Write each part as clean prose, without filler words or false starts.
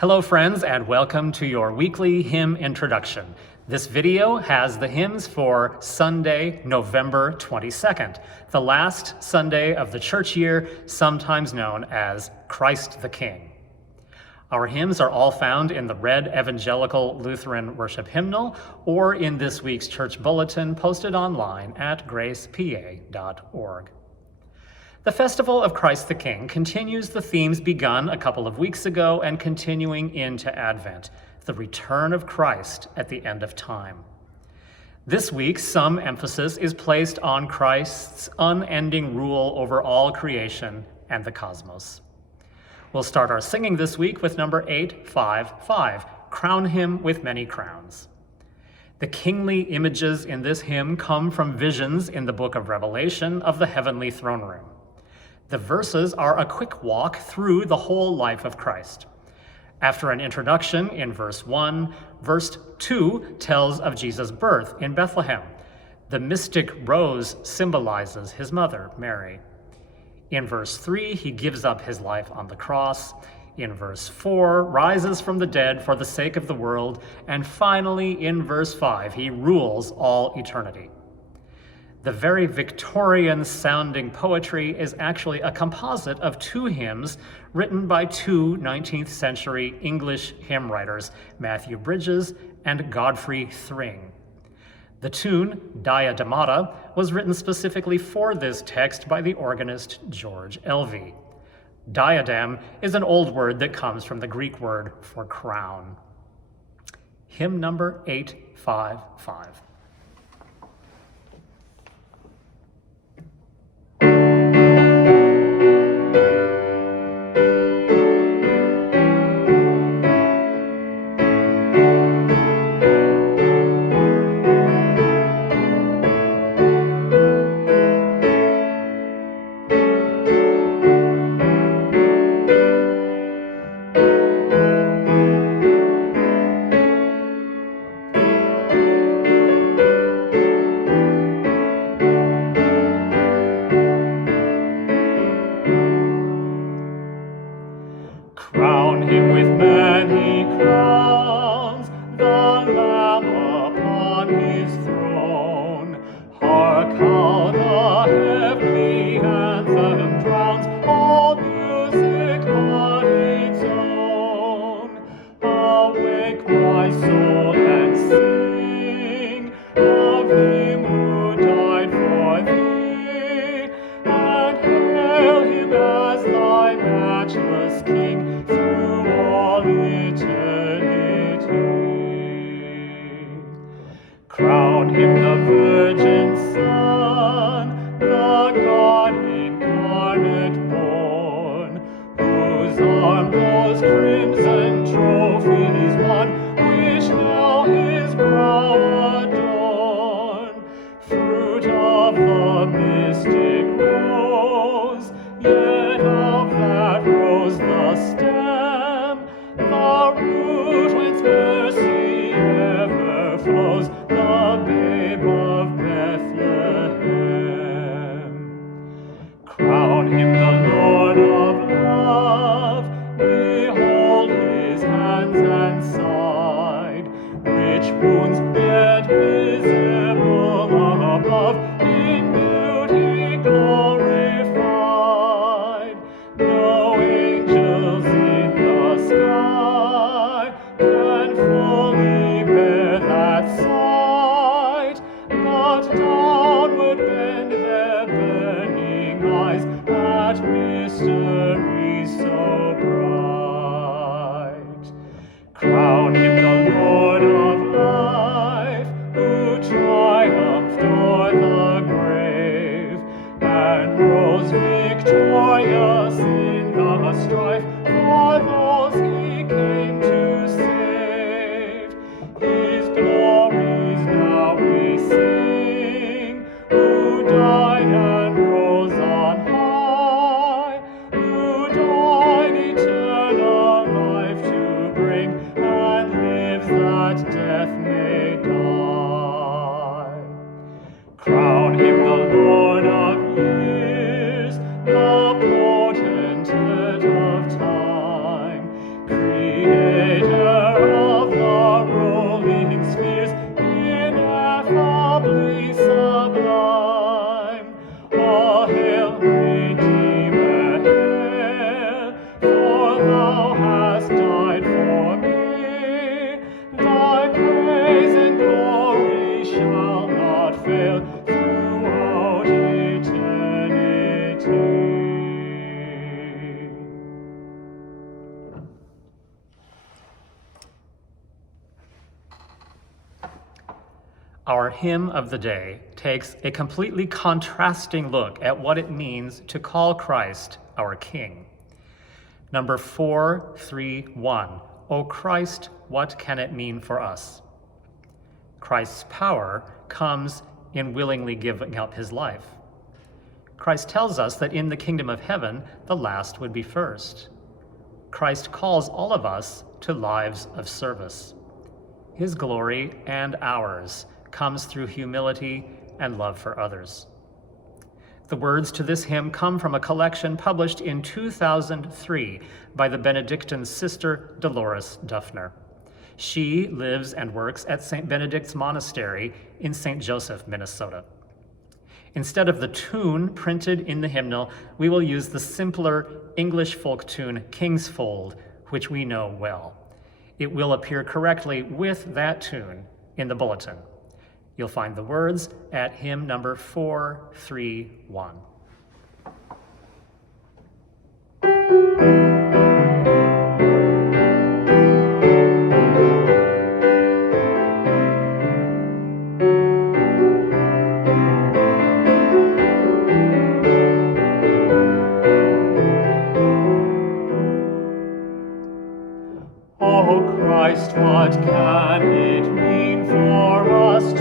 Hello friends, and welcome to your weekly hymn introduction. This video has the hymns for Sunday, November 22nd, the last Sunday of the church year, sometimes known as Christ the King. Our hymns are all found in the Red Evangelical Lutheran Worship Hymnal or in this week's church bulletin posted online at gracepa.org. The Festival of Christ the King continues the themes begun a couple of weeks ago and continuing into Advent, the return of Christ at the end of time. This week, some emphasis is placed on Christ's unending rule over all creation and the cosmos. We'll start our singing this week with number 855, Crown Him with Many Crowns. The kingly images in this hymn come from visions in the book of Revelation of the heavenly throne room. The verses are a quick walk through the whole life of Christ. After an introduction in verse 1, verse 2 tells of Jesus' birth in Bethlehem. The mystic rose symbolizes his mother, Mary. In verse 3, he gives up his life on the cross. In verse 4, rises from the dead for the sake of the world. And finally, in verse 5, he rules all eternity. The very Victorian-sounding poetry is actually a composite of two hymns written by two 19th century English hymn writers, Matthew Bridges and Godfrey Thring. The tune, Diademata, was written specifically for this text by the organist George Elvey. Diadem is an old word that comes from the Greek word for crown. Hymn number 855. Crown him with many crowns, the Lamb upon his throne. Hark how the heavenly anthem drowns all music but its own. Awake my soul and sing of him who died for thee, and hail him as thy matchless King through all eternity. Crown him the Virgin Son, the God incarnate born, whose arm those crimson trophies won, which now his brow adorn. Fruit of the mystic rose, yet of that rose the stem, the root whence mercy ever flows, the babe of Bethlehem. Crown him the Lord of love, behold his hands and side, rich wounds yet visible above, in beauty glorified. No angels in the sky can fully bear that sight, but downward bend their burning eyes at mystery so bright. Crown him the Lord of life, who triumphed o'er the grave, and rose victorious in the strife for those he came to save. His glories now we sing, who died and rose on high, who died eternal life to bring, and lives that death may die. Crown him the Lord of years, the potentate of time, Our hymn of the day takes a completely contrasting look at what it means to call Christ our King. Number 431, O Christ, what can it mean for us? Christ's power comes in willingly giving up his life. Christ tells us that in the kingdom of heaven, the last would be first. Christ calls all of us to lives of service. His glory and ours comes through humility and love for others. The words to this hymn come from a collection published in 2003 by the Benedictine sister Dolores Duffner. She lives and works at St. Benedict's Monastery in St. Joseph, Minnesota. Instead of the tune printed in the hymnal, we will use the simpler English folk tune King's Fold, which we know well. It will appear correctly with that tune in the bulletin. You'll find the words at hymn number 431. Christ, what can it mean for us to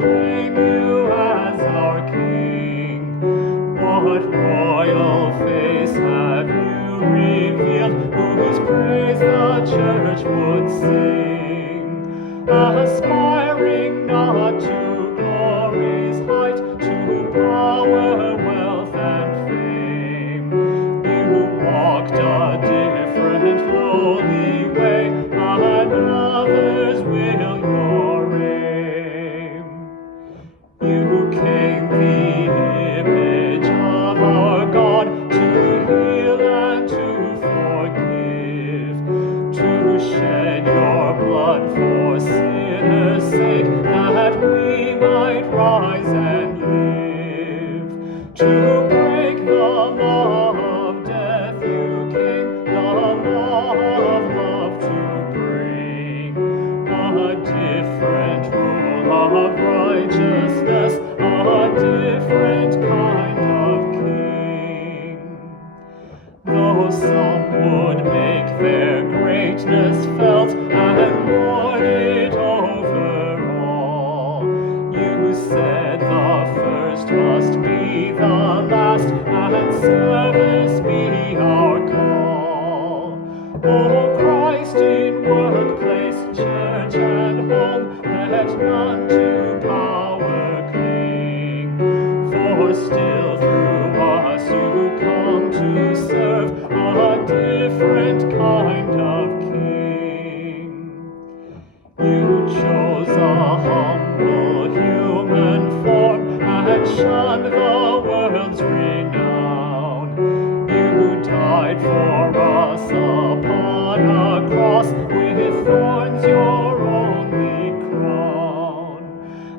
claim you as our King? What royal face have you revealed, whose praise the church would sing? Aspiring not to glory's height, to power, wealth, and fame, you walked a different lowly way, and others will your aim. You came the image of our God, to heal and to forgive, to shed your blood for sinners' sake, that we might rise and live. To break the law of death you came, the law of love to bring, a different rule of righteousness, a different kind of king. Though some would make their greatness felt and lord it over all, you said the first must be the last, and service be our call. O Christ, in workplace, church, and home, let none to power cling, for still through us you come to serve a different kind of king. You chose a humble human form and shunned the world's renown. You died for us upon a cross, with thorns your only crown.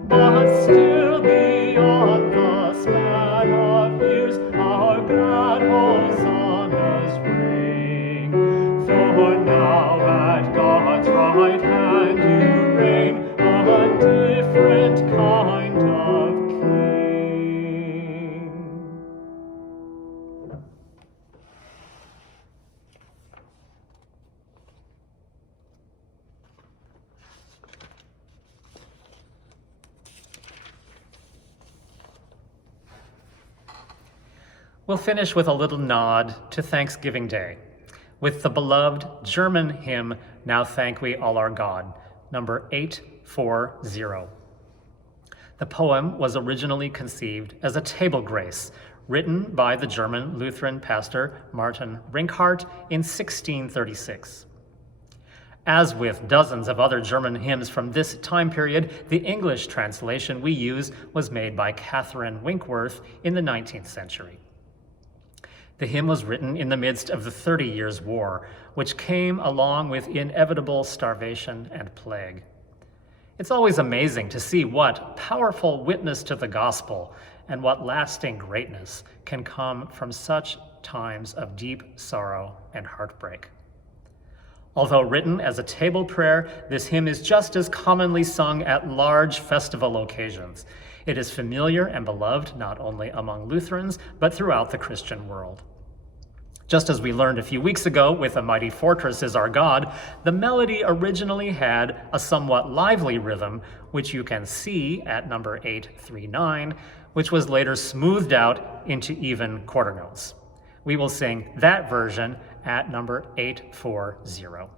But still beyond the span of years, our glad hosannas ring. For now at God's right hand you reign, a different kind of king. We'll finish with a little nod to Thanksgiving Day with the beloved German hymn, Now Thank We All Our God, number 840. The poem was originally conceived as a table grace written by the German Lutheran pastor Martin Rinkhart in 1636. As with dozens of other German hymns from this time period, the English translation we use was made by Catherine Winkworth in the 19th century. The hymn was written in the midst of the 30 Years' War, which came along with inevitable starvation and plague. It's always amazing to see what powerful witness to the gospel and what lasting greatness can come from such times of deep sorrow and heartbreak. Although written as a table prayer, this hymn is just as commonly sung at large festival occasions. It is familiar and beloved not only among Lutherans, but throughout the Christian world. Just as we learned a few weeks ago with A Mighty Fortress Is Our God, the melody originally had a somewhat lively rhythm, which you can see at number 839, which was later smoothed out into even quarter notes. We will sing that version at number 840.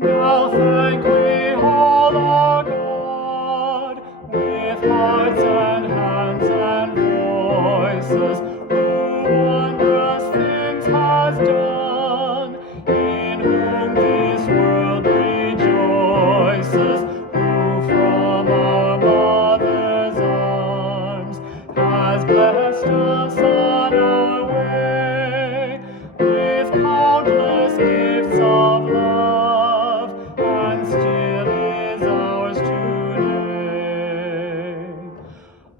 Now thank we all our God, with hearts and hands and voices, who wondrous things has done, in whom this world rejoices, who from our mother's arms has blessed us on our way, with countless gifts of love, and still is ours today.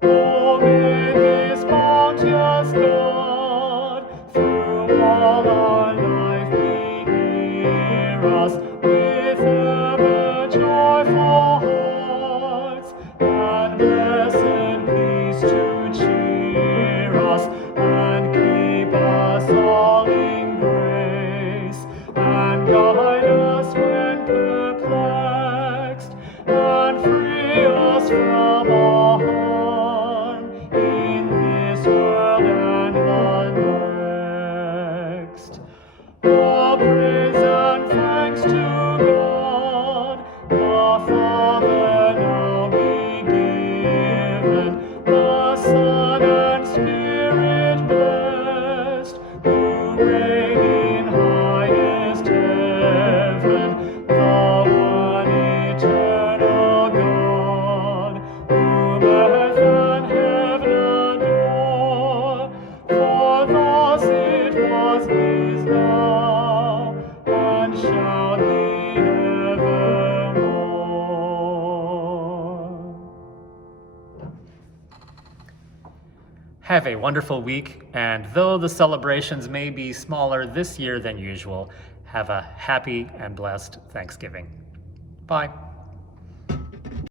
Oh, may this bounteous God through all our life be near us, with ever joyful hearts, and blessed peace to cheer us, and keep us all in grace, and guide us when perplexed, and free us from all harm in this world and the next. All praise and thanks to God, the Father now be given, the Son and Spirit blessed, who reign in highest heaven, the one eternal God, whom earth and heaven adore, for thus it was, is now, and shall be evermore. Have a wonderful week, and though the celebrations may be smaller this year than usual, have a happy and blessed Thanksgiving. Bye.